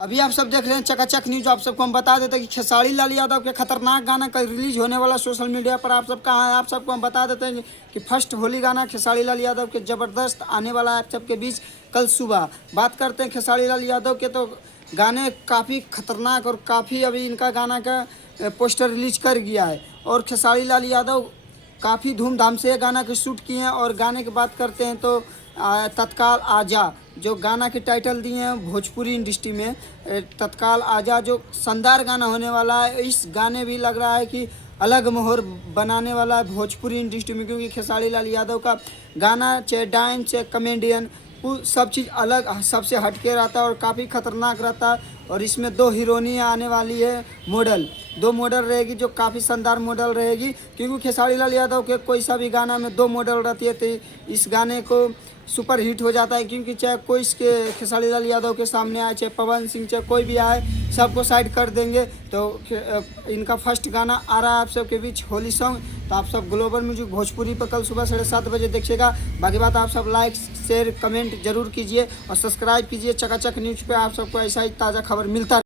अभी आप सब देख रहे हैं चकाचक न्यूज। आप सबको हम बता देते हैं कि खेसारी लाल यादव के खतरनाक गाना कल रिलीज होने वाला सोशल मीडिया पर आप सब कहाँ है। आप सबको हम बता देते हैं कि फर्स्ट होली गाना खेसारी लाल यादव के ज़बरदस्त आने वाला है आप सबके बीच कल सुबह। बात करते हैं खेसारी लाल यादव के, तो गाने काफ़ी खतरनाक और काफ़ी अभी इनका गाना का पोस्टर रिलीज कर गया है और खेसारी लाल यादव काफ़ी धूमधाम से गाना के शूट किए हैं। और गाने की बात करते हैं तो तत्काल आजा जो गाना के टाइटल दिए हैं भोजपुरी इंडस्ट्री में, तत्काल आजा जो शानदार गाना होने वाला है। इस गाने भी लग रहा है कि अलग मोहर बनाने वाला है भोजपुरी इंडस्ट्री में, क्योंकि खेसारी लाल यादव का गाना चाहे डांस चाहे कॉमेडियन सब चीज़ अलग सबसे हटके रहता है और काफ़ी खतरनाक रहता है। और इसमें दो हीरोइनियाँ आने वाली है, दो मॉडल रहेगी जो काफ़ी शानदार मॉडल रहेगी, क्योंकि खेसारी लाल यादव के कोई सा भी गाना में दो मॉडल रहती है तो इस गाने को सुपर हिट हो जाता है। क्योंकि चाहे कोई इसके खेसारी लाल यादव के सामने आए, चाहे पवन सिंह, चाहे कोई भी आए, सबको साइड कर देंगे। तो इनका फर्स्ट गाना आ रहा है आप सबके बीच होली सॉन्ग। तो आप सब ग्लोबल म्यूजिक भोजपुरी पर कल सुबह 7:30 बजे देखिएगा। बाकी बात आप सब लाइक शेयर कमेंट जरूर कीजिए और सब्सक्राइब कीजिए। चकाचक न्यूज़ पे आप सबको ऐसा ही ताज़ा खबर मिलता है।